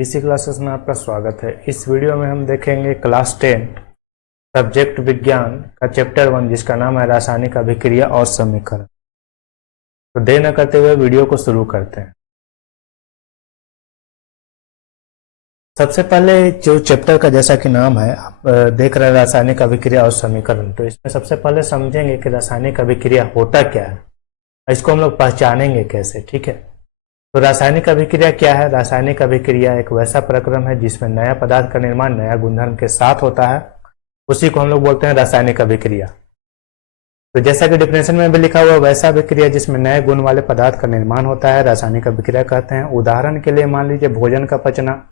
इसी क्लासेस में आपका स्वागत है। इस वीडियो में हम देखेंगे क्लास 10 सब्जेक्ट विज्ञान का चैप्टर 1 जिसका नाम है रासायनिक अभिक्रिया और समीकरण। तो देर न करते हुए वीडियो को शुरू करते हैं। सबसे पहले जो चैप्टर का जैसा कि नाम है आप देख रहे हैं रासायनिक अभिक्रिया और समीकरण, तो इसमें सबसे पहले समझेंगे कि रासायनिक अभिक्रिया होता क्या है, इसको हम लोग पहचानेंगे कैसे। ठीक है, तो रासायनिक अभिक्रिया क्या है? रासायनिक अभिक्रिया एक वैसा प्रक्रम है जिसमें नया पदार्थ का निर्माण नया गुणधर्म के साथ होता है, उसी को हम लोग बोलते हैं रासायनिक अभिक्रिया। तो जैसा कि डिफिनेशन में भी लिखा हुआ वैसा अभिक्रिया जिसमें नए गुण वाले पदार्थ का निर्माण होता है रासायनिक अभिक्रिया कहते हैं। उदाहरण के लिए मान लीजिए भोजन का पचना,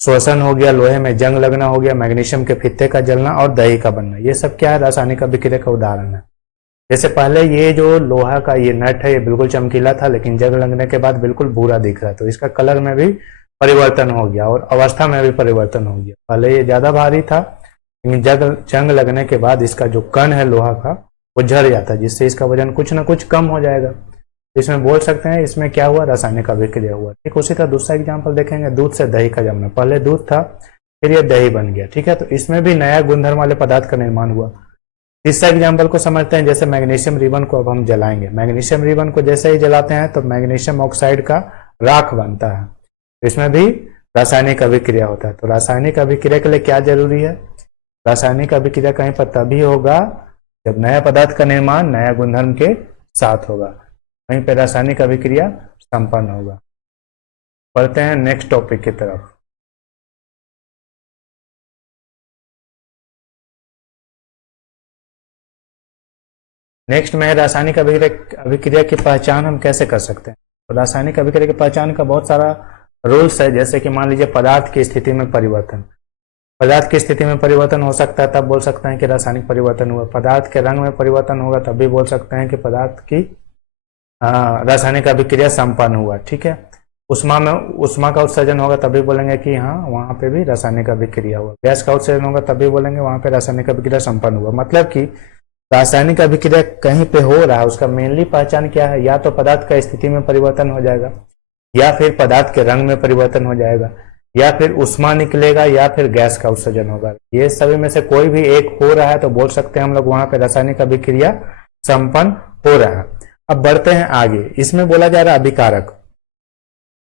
श्वसन हो गया, लोहे में जंग लगना हो गया, मैग्नीशियम के फित्ते का जलना और दही का बनना, ये सब क्या है? रासायनिक अभिक्रिया का उदाहरण है। जैसे पहले ये जो लोहा का ये नट है ये बिल्कुल चमकीला था, लेकिन जंग लगने के बाद बिल्कुल भूरा दिख रहा है, तो इसका कलर में भी परिवर्तन हो गया और अवस्था में भी परिवर्तन हो गया। पहले ये ज्यादा भारी था, लेकिन जंग लगने के बाद इसका जो कण है लोहा का वो झड़ जाता है, जिससे इसका वजन कुछ ना कुछ कम हो जाएगा। तो इसमें बोल सकते हैं इसमें क्या हुआ? रासायनिक अभिक्रिया हुआ। ठीक, उसी का दूसरा एग्जाम्पल देखेंगे, दूध से दही का जमना। पहले दूध था, फिर ये दही बन गया। ठीक है, तो इसमें भी नया गुणधर्म वाले पदार्थ का निर्माण हुआ। तीसरा एग्जाम्पल को समझते हैं, जैसे मैग्नीशियम रिबन को अब हम जलाएंगे। मैग्नीशियम रिबन को जैसे ही जलाते हैं तो मैग्नीशियम ऑक्साइड का राख बनता है, तो इसमें भी रासायनिक अभिक्रिया होता है। तो रासायनिक अभिक्रिया के लिए क्या जरूरी है? रासायनिक अभिक्रिया कहीं पर तभी होगा जब नया पदार्थ का निर्माण नया गुणधर्म के साथ होगा, वहीं पर रासायनिक अभिक्रिया संपन्न होगा। पढ़ते हैं नेक्स्ट टॉपिक की तरफ। नेक्स्ट में रासायनिक अभिक्रिया की पहचान हम कैसे कर सकते हैं। तो रासायनिक अभिक्रिया की पहचान का बहुत सारा रूल्स है। जैसे कि मान लीजिए पदार्थ की स्थिति में परिवर्तन, पदार्थ की स्थिति में परिवर्तन हो सकता है, तब बोल सकते हैं कि रासायनिक परिवर्तन हुआ। पदार्थ के रंग में परिवर्तन होगा, तब भी बोल सकते हैं कि पदार्थ की रासायनिक अभिक्रिया संपन्न हुआ। ठीक है, उष्मा का उत्सर्जन होगा, तभी बोलेंगे कि हाँ वहां पे भी रासायनिक अभिक्रिया हुआ। गैस का उत्सर्जन होगा, तभी बोलेंगे वहां पे रासायनिक अभिक्रिया संपन्न हुआ। मतलब कि रासायनिक अभिक्रिया कहीं पे हो रहा है, उसका मेनली पहचान क्या है? या तो पदार्थ का स्थिति में परिवर्तन हो जाएगा, या फिर पदार्थ के रंग में परिवर्तन हो जाएगा, या फिर उष्मा निकलेगा, या फिर गैस का उत्सर्जन होगा। ये सभी में से कोई भी एक हो रहा है तो बोल सकते हैं हम लोग वहां पे रासायनिक अभिक्रिया संपन्न हो रहा है। अब बढ़ते हैं आगे। इसमें बोला जा रहा है अभिकारक।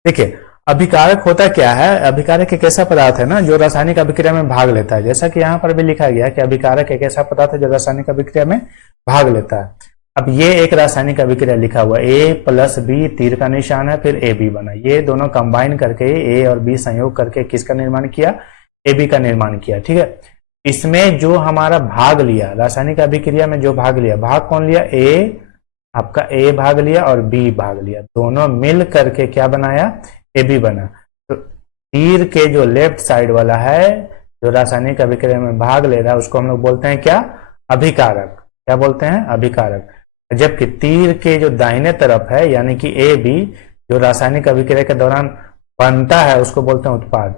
देखिए अभिकारक होता क्या है? अभिकारक एक ऐसा पदार्थ है ना जो रासायनिक अभिक्रिया में भाग लेता है। जैसा कि यहाँ पर भी लिखा गया है कि अभिकारक एक ऐसा पदार्थ है जो रासायनिक अभिक्रिया में भाग लेता है। अब ये एक रासायनिक अभिक्रिया लिखा हुआ A प्लस B, तीर का निशान है, फिर AB बना। ये दोनों कंबाइन करके A और B संयोग करके किसका निर्माण किया? AB का निर्माण किया। ठीक है, इसमें जो हमारा भाग लिया रासायनिक अभिक्रिया में, जो भाग लिया, भाग कौन लिया? आपका A भाग लिया और B भाग लिया, दोनों मिल करके क्या बनाया? AB बना। तो तीर के जो लेफ्ट साइड वाला है जो रासायनिक अभिक्रिया में भाग ले रहा है उसको हम लोग बोलते हैं क्या? अभिकारक। क्या बोलते हैं? अभिकारक। जबकि तीर के जो दाहिने तरफ है यानी कि AB जो रासायनिक अभिक्रिया के दौरान बनता है उसको बोलते हैं उत्पाद।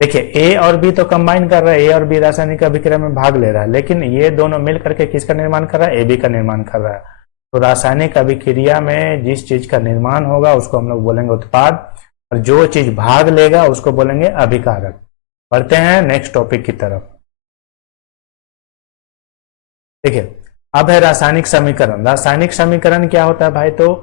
देखिए A और B तो कंबाइन कर रहा है, A और B रासायनिक अभिक्रिया में भाग ले रहा है, लेकिन ये दोनों मिल करके किसका निर्माण कर रहा है? AB का निर्माण कर रहा है। तो रासायनिक अभिक्रिया में जिस चीज का निर्माण होगा उसको हम लोग बोलेंगे उत्पाद, और जो चीज भाग लेगा उसको बोलेंगे अभिकारक। बढ़ते हैं नेक्स्ट टॉपिक की तरफ। देखिए अब है रासायनिक समीकरण। रासायनिक समीकरण क्या होता है भाई? तो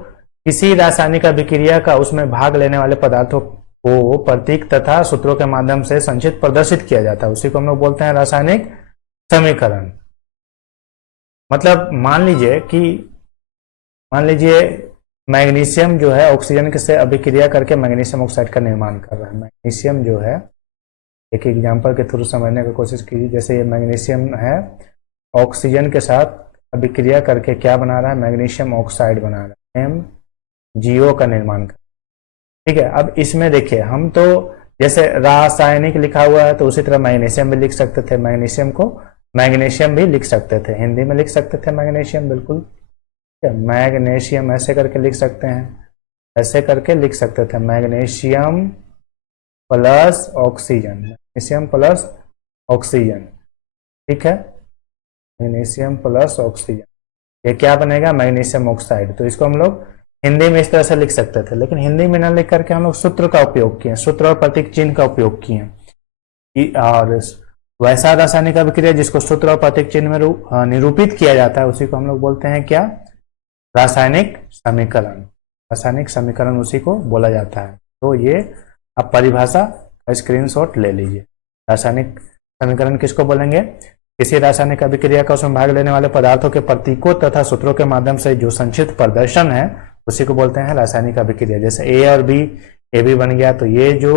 किसी रासायनिक अभिक्रिया का उसमें भाग लेने वाले पदार्थों को प्रतीक तथा सूत्रों के माध्यम से संक्षिप्त प्रदर्शित किया जाता है, उसी को हम लोग बोलते हैं रासायनिक समीकरण। मतलब मान लीजिए मैग्नीशियम जो है ऑक्सीजन से अभिक्रिया करके मैग्नीशियम ऑक्साइड का निर्माण कर रहा है। मैग्नीशियम जो है, एक एग्जांपल के थ्रू समझने की कोशिश कीजिए। जैसे ये मैग्नीशियम है, ऑक्सीजन के साथ अभिक्रिया करके क्या बना रहा है? मैग्नीशियम ऑक्साइड बना रहा है, MgO का निर्माण कर। ठीक है, अब इसमें देखिए हम तो जैसे रासायनिक लिखा हुआ है तो उसी तरह मैग्नीशियम भी लिख सकते थे, मैग्नीशियम को मैग्नीशियम भी लिख सकते थे, हिंदी में लिख सकते थे मैग्नीशियम, बिल्कुल मैग्नीशियम ऐसे करके लिख सकते हैं, ऐसे करके लिख सकते थे magnesium plus oxygen, magnesium plus oxygen. ठीक है, मैग्नीशियम प्लस ऑक्सीजन, ये क्या बनेगा? Magnesium oxide. तो इसको हम लोग हिंदी में इस तरह से लिख सकते थे, लेकिन हिंदी में न लिख करके हम लोग सूत्र का उपयोग किए, सूत्र और प्रतीक चिन्ह का उपयोग किए। और वैसा रासायनिक अभिक्रिया जिसको सूत्र और प्रतीक चिन्ह में निरूपित किया जाता है उसी को हम लोग बोलते हैं क्या, रासायनिक समीकरण। रासायनिक समीकरण उसी को बोला जाता है। तो ये आप परिभाषा का स्क्रीनशॉट ले लीजिए। रासायनिक समीकरण किसको बोलेंगे, किसी रासायनिक अभिक्रिया का उसमें भाग लेने वाले पदार्थों के प्रतीकों तथा सूत्रों के माध्यम से जो संक्षिप्त प्रदर्शन है उसी को बोलते हैं रासायनिक अभिक्रिया। जैसे ए और बी, ए बी बन गया, तो ये जो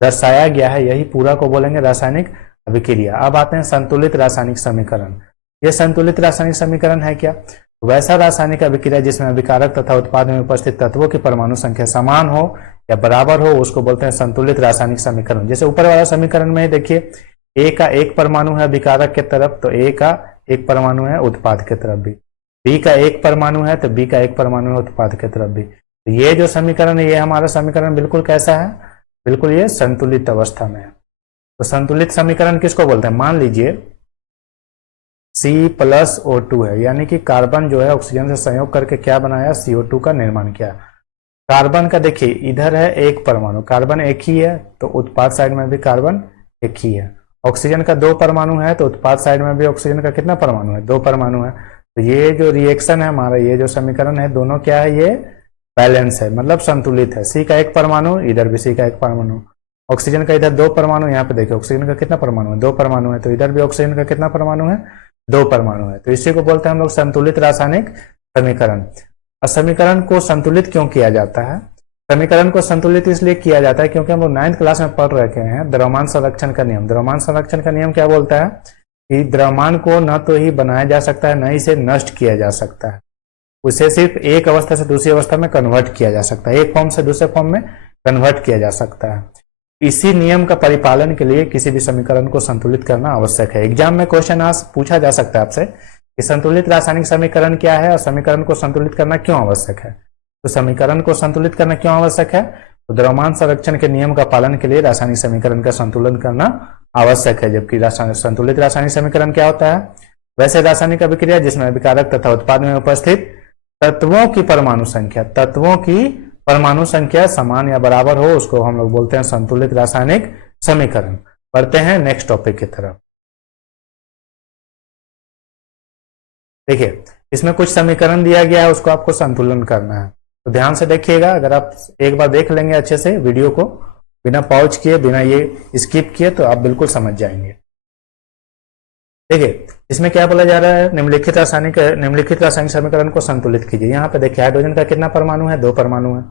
दर्शाया गया है यही पूरा को बोलेंगे रासायनिक अभिक्रिया। अब आते हैं संतुलित रासायनिक समीकरण। यह संतुलित रासायनिक समीकरण है क्या, वैसा रासायनिक अभिक्रिया जिसमें अभिकारक तथा उत्पाद में उपस्थित तत्वों की परमाणु संख्या समान हो या बराबर हो उसको बोलते हैं संतुलित रासायनिक समीकरण। जैसे ऊपर वाला समीकरण में देखिए, ए का एक परमाणु है अभिकारक के तरफ तो ए का एक परमाणु है उत्पाद के तरफ भी, बी का एक परमाणु है तो बी का एक परमाणु है उत्पाद के तरफ भी। तो ये जो समीकरण है ये हमारा समीकरण बिल्कुल कैसा है, बिल्कुल ये संतुलित अवस्था में है। तो संतुलित समीकरण किसको बोलते हैं, मान लीजिए C+O2 है, यानी कि कार्बन जो है ऑक्सीजन से संयोग करके क्या बनाया, CO2 का निर्माण किया। कार्बन का देखिए इधर है एक परमाणु, कार्बन एक ही है तो उत्पाद साइड में भी कार्बन एक ही है। ऑक्सीजन का दो परमाणु है तो उत्पाद साइड में भी ऑक्सीजन का कितना परमाणु है, दो परमाणु है। तो ये जो रिएक्शन है हमारा, ये जो समीकरण है दोनों क्या है, ये बैलेंस है, मतलब संतुलित है। सी का एक परमाणु, इधर भी सी का एक परमाणु, ऑक्सीजन का इधर दो परमाणु, यहाँ पे देखिए ऑक्सीजन का कितना परमाणु है, दो परमाणु है, तो इधर भी ऑक्सीजन का कितना परमाणु है, दो परमाणु है। तो इसी को बोलते हैं हम लोग संतुलित रासायनिक समीकरण। और समीकरण को संतुलित क्यों किया जाता है, समीकरण को संतुलित इसलिए किया जाता है क्योंकि हम लोग 9th क्लास में पढ़ रखे हैं द्रव्यमान संरक्षण का नियम। द्रव्यमान संरक्षण का नियम क्या बोलता है कि द्रव्यमान को न तो ही बनाया जा सकता है न ही इसे नष्ट किया जा सकता है, उसे सिर्फ एक अवस्था से दूसरी अवस्था में कन्वर्ट किया जा सकता है, एक फॉर्म से दूसरे फॉर्म में कन्वर्ट किया जा सकता है। इसी नियम का परिपालन के लिए किसी भी समीकरण को संतुलित करना आवश्यक है। एग्जाम में क्वेश्चन आज पूछा जा सकता है आपसे कि संतुलित रासायनिक समीकरण क्या है और समीकरण को संतुलित करना क्यों आवश्यक है। तो समीकरण को संतुलित करना क्यों आवश्यक है, तो द्रव्यमान संरक्षण के नियम का पालन के लिए रासायनिक समीकरण का संतुलन करना आवश्यक है। जबकि संतुलित रासायनिक समीकरण क्या होता है, वैसे रासायनिक अभिक्रिया जिसमें अभिकारक तथा उत्पाद में उपस्थित तत्वों की परमाणु संख्या, तत्वों की परमाणु संख्या समान या बराबर हो उसको हम लोग बोलते हैं संतुलित रासायनिक समीकरण। बढ़ते हैं नेक्स्ट टॉपिक की तरफ। देखिए इसमें कुछ समीकरण दिया गया है, उसको आपको संतुलन करना है, तो ध्यान से देखिएगा। अगर आप एक बार देख लेंगे अच्छे से वीडियो को बिना पॉज किए, बिना ये स्किप किए, तो आप बिल्कुल समझ जाएंगे। देखिए इसमें क्या बोला जा रहा है, निम्नलिखित रासायनिक समीकरण को संतुलित कीजिए। यहाँ पे देखिए हाइड्रोजन का कितना परमाणु है, दो परमाणु है।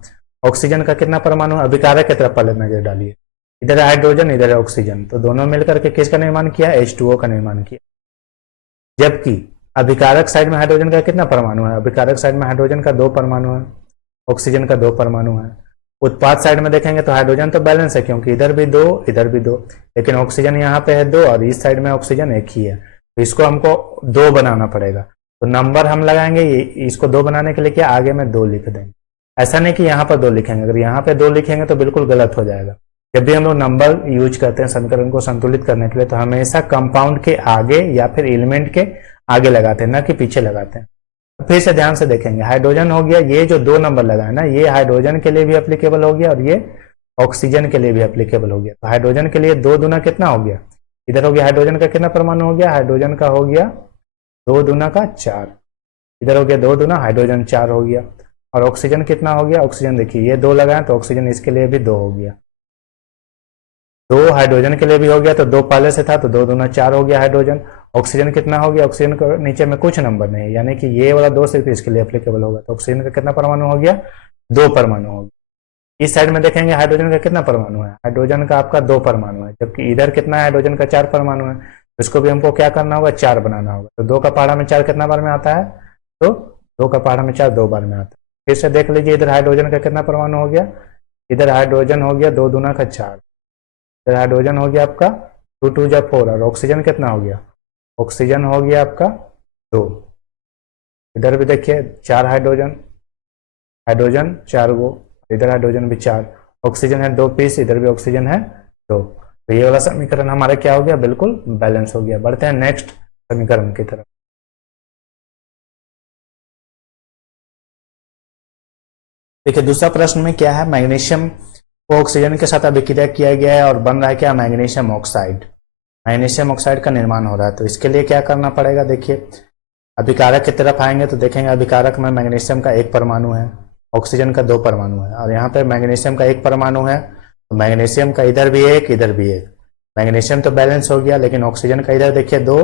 ऑक्सीजन का कितना परमाणु है, अभिकारक की तरफ पहले नजर डालिए, इधर है हाइड्रोजन इधर है ऑक्सीजन, तो दोनों मिलकर के किसका निर्माण किया, H2O का निर्माण किया। जबकि अभिकारक साइड में हाइड्रोजन का कितना परमाणु है, अभिकारक साइड में हाइड्रोजन का दो परमाणु है, ऑक्सीजन का दो परमाणु है। उत्पाद साइड में देखेंगे तो हाइड्रोजन तो बैलेंस है क्योंकि इधर भी दो इधर भी दो, लेकिन ऑक्सीजन यहाँ पे है दो और इस साइड में ऑक्सीजन एक ही है, तो इसको हमको दो बनाना पड़ेगा। तो नंबर हम लगाएंगे, इसको दो बनाने के लिए क्या आगे में दो लिख देंगे। ऐसा नहीं कि यहाँ पर दो लिखेंगे, अगर यहाँ पे दो लिखेंगे तो बिल्कुल गलत हो जाएगा। जब भी हम लोग नंबर यूज करते हैं समीकरण को संतुलित करने के लिए तो हमेशा कंपाउंड के आगे या फिर एलिमेंट के आगे लगाते हैं, ना कि पीछे लगाते हैं। फिर से ध्यान से देखेंगे, हाइड्रोजन हो गया, ये जो दो नंबर लगा है ना, ये हाइड्रोजन के लिए भी एप्लीकेबल हो गया और ये ऑक्सीजन के लिए भी एप्लीकेबल हो गया। तो हाइड्रोजन के लिए दो दूना कितना हो गया, इधर हो गया हाइड्रोजन का कितना परमाणु हो गया, हाइड्रोजन का हो गया दो दूना का चार, इधर हो गया दो दूना हाइड्रोजन चार हो गया। और ऑक्सीजन कितना हो गया, ऑक्सीजन देखिए ये दो लगाए तो ऑक्सीजन इसके लिए भी दो हो गया, दो हाइड्रोजन के लिए भी हो गया, तो दो पहले से था तो दो दूना चार हो गया हाइड्रोजन। ऑक्सीजन कितना हो गया, ऑक्सीजन के नीचे में कुछ नंबर नहीं है, यानी कि ये वाला दो सिर्फ इसके लिए एप्लीकेबल होगा। तो ऑक्सीजन का कितना परमाणु हो गया, दो परमाणु हो गया। इस साइड में देखेंगे हाइड्रोजन का कितना परमाणु है, हाइड्रोजन का आपका दो परमाणु है, जबकि इधर कितना है हाइड्रोजन का चार परमाणु है। इसको भी हमको क्या करना होगा, चार बनाना होगा। तो दो का पहाड़ा में चार कितना बार में आता है, तो दो का पहाड़ा में चार दो बार में आता है। फिर से देख लीजिए, इधर हाइड्रोजन का कितना परमाणु हो गया, इधर हाइड्रोजन हो गया दो दूना का चार, इधर हाइड्रोजन हो गया आपका टू टू जा फोर, और ऑक्सीजन कितना हो गया, ऑक्सीजन हो गया आपका दो। इधर भी देखिए चार हाइड्रोजन, हाइड्रोजन चार गो, इधर हाइड्रोजन भी चार, ऑक्सीजन है दो पीस, इधर भी ऑक्सीजन है दो। तो ये वाला समीकरण हमारा क्या हो गया, बिल्कुल बैलेंस हो गया। बढ़ते हैं नेक्स्ट समीकरण की तरफ। देखिए दूसरा प्रश्न में क्या है, मैग्नीशियम को ऑक्सीजन के साथ अभिक्रिया किया गया है और बन रहा है क्या, मैग्नीशियम ऑक्साइड। मैग्नीशियम ऑक्साइड का निर्माण हो रहा है, तो इसके लिए क्या करना पड़ेगा, देखिए अभिकारक की तरफ आएंगे तो देखेंगे अभिकारक में मैग्नीशियम का एक परमाणु है, ऑक्सीजन का दो परमाणु है, और यहाँ पे मैग्नीशियम का एक परमाणु है, तो मैग्नीशियम का इधर भी एक इधर भी एक, मैग्नीशियम तो बैलेंस हो गया, लेकिन ऑक्सीजन का इधर देखिए दो,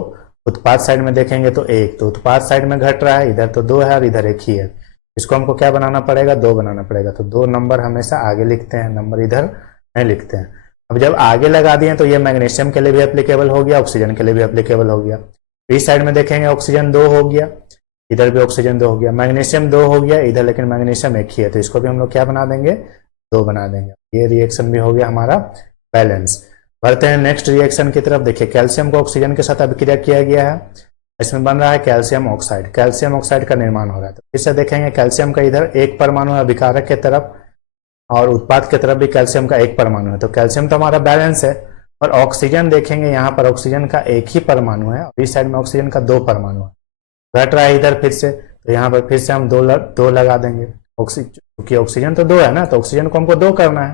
उत्पाद साइड में देखेंगे तो एक, तो उत्पाद साइड में घट रहा है, इधर तो दो है और इधर एक ही है, इसको हमको क्या बनाना पड़ेगा, दो बनाना पड़ेगा, तो दो नंबर हमेशा आगे लिखते हैं, नंबर इधर नहीं लिखते हैं। अब जब आगे लगा दिए तो ये मैग्नीशियम के लिए भी एप्लीकेबल हो गया, ऑक्सीजन के लिए भी एप्लीकेबल हो गया। इस साइड में देखेंगे ऑक्सीजन दो हो गया, इधर भी ऑक्सीजन दो हो गया, मैग्नीशियम दो हो गया इधर, लेकिन मैग्नीशियम एक ही है, तो इसको भी हम लोग क्या बना देंगे, दो बना देंगे। ये रिएक्शन भी हो गया हमारा बैलेंस। बढ़ते हैं नेक्स्ट रिएक्शन की तरफ। देखिए कैल्शियम को ऑक्सीजन के साथ अभिक्रिया किया गया है, इसमें बन रहा है कैल्शियम ऑक्साइड, कैल्शियम ऑक्साइड का निर्माण हो रहा है। तो फिर से देखेंगे कैल्शियम का इधर एक परमाणु है अभिकारक के तरफ, और उत्पाद की तरफ भी कैल्शियम का एक परमाणु है, तो कैल्शियम तो हमारा बैलेंस है। और ऑक्सीजन देखेंगे यहाँ पर ऑक्सीजन का एक ही परमाणु है और इस साइड में ऑक्सीजन का दो परमाणु है, घट रहा है इधर फिर से, तो यहाँ पर फिर से हम दो लगा देंगे, क्योंकि ऑक्सीजन तो दो है ना, तो ऑक्सीजन को हमको दो करना है,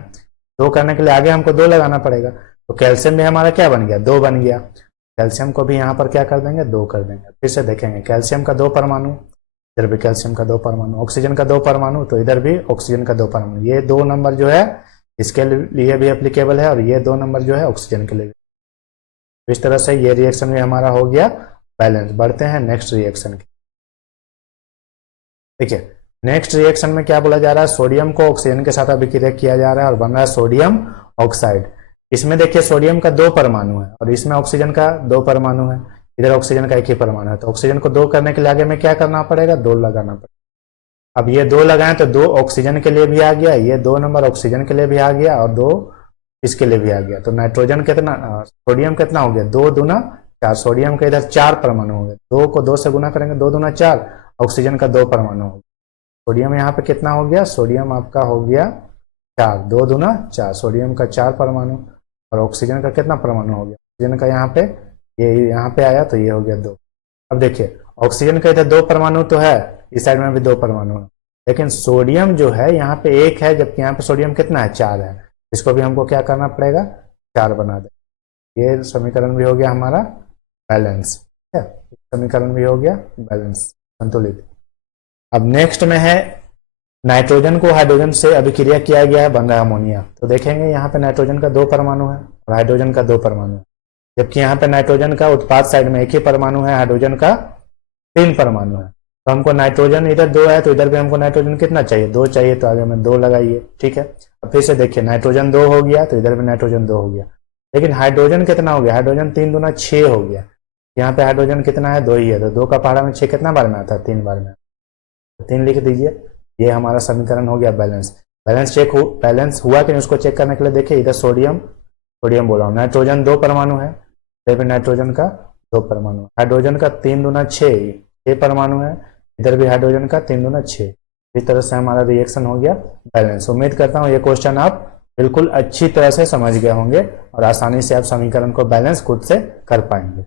दो करने के लिए आगे हमको दो लगाना पड़ेगा, तो कैल्शियम भी हमारा क्या बन गया, दो बन गया, कैल्शियम को भी यहाँ पर क्या कर देंगे, दो कर देंगे। फिर से देखेंगे कैल्शियम का दो परमाणु, इधर भी कैल्शियम का दो परमाणु, ऑक्सीजन का दो परमाणु, तो इधर भी ऑक्सीजन का दो परमाणु, ये दो नंबर जो है इसके लिए भी एप्लीकेबल है और ये दो नंबर जो है ऑक्सीजन के लिए। इस तरह से ये रिएक्शन भी हमारा हो गया बैलेंस। बढ़ते हैं नेक्स्ट रिएक्शन की। देखिए नेक्स्ट रिएक्शन में क्या बोला जा रहा है, सोडियम को ऑक्सीजन के साथ अभिक्रिया किया जा रहा है और बन रहा है सोडियम ऑक्साइड। इसमें देखिए सोडियम का दो परमाणु है और इसमें ऑक्सीजन का दो परमाणु है, इधर ऑक्सीजन का एक ही परमाणु है, तो ऑक्सीजन को दो करने के लिए आगे में क्या करना पड़ेगा, दो लगाना पड़ेगा। अब ये दो लगाएं तो दो ऑक्सीजन के लिए भी आ गया, ये दो नंबर ऑक्सीजन के लिए भी आ गया और दो इसके लिए भी आ गया, तो नाइट्रोजन कितना, सोडियम कितना हो गया, दो दूना चार, सोडियम का इधर चार परमाणु हो गए, दो को दो से गुना करेंगे, दो दूना चार, ऑक्सीजन का दो परमाणु हो गया, सोडियम यहाँ पे कितना हो गया, सोडियम आपका हो गया चार, दो दूना चार, सोडियम का चार परमाणु, और ऑक्सीजन का कितना परमाणु हो गया, ऑक्सीजन का यहाँ पे ये यहाँ पे आया तो ये हो गया दो। अब देखिए ऑक्सीजन का इधर दो परमाणु तो है, इस साइड में भी दो परमाणु है, लेकिन सोडियम जो है यहाँ पे एक है, जबकि यहाँ पे सोडियम कितना है, चार है, इसको भी हमको क्या करना पड़ेगा, चार बना दे। ये समीकरण भी हो गया हमारा बैलेंस, ठीक है, समीकरण भी हो गया बैलेंस, संतुलित। अब नेक्स्ट में है नाइट्रोजन को हाइड्रोजन से अभिक्रिया किया गया है, बन रहा है अमोनिया। तो देखेंगे यहाँ पे नाइट्रोजन का दो परमाणु है और हाइड्रोजन का दो परमाणु है, जबकि यहाँ पे नाइट्रोजन का उत्पाद साइड में एक ही परमाणु है, हाइड्रोजन का तीन परमाणु है, तो हमको नाइट्रोजन इधर दो है तो इधर भी हमको नाइट्रोजन कितना चाहिए, दो चाहिए, तो आगे में दो लगाइए, ठीक है। अब फिर से देखिए नाइट्रोजन दो हो गया तो इधर भी नाइट्रोजन दो हो गया, लेकिन हाइड्रोजन कितना हो गया, हाइड्रोजन तीन दूना छः हो गया, यहाँ पे हाइड्रोजन कितना है, दो ही है, तो दो का पहाड़ा में छः कितना बार में आता है, तीन बार में, तो तीन लिख दीजिए। ये हमारा समीकरण हो गया बैलेंस। बैलेंस हुआ कि उसको चेक करने के लिए देखिए इधर सोडियम बोला हूँ, नाइट्रोजन दो परमाणु है, इधर भी नाइट्रोजन का दो परमाणु, हाइड्रोजन का तीन दूना छः परमाणु है, इधर भी हाइड्रोजन का तीन दूना छः। इस तरह से हमारा रिएक्शन हो गया बैलेंस। उम्मीद करता हूँ ये क्वेश्चन आप बिल्कुल अच्छी तरह से समझ गए होंगे और आसानी से आप समीकरण को बैलेंस खुद से कर पाएंगे।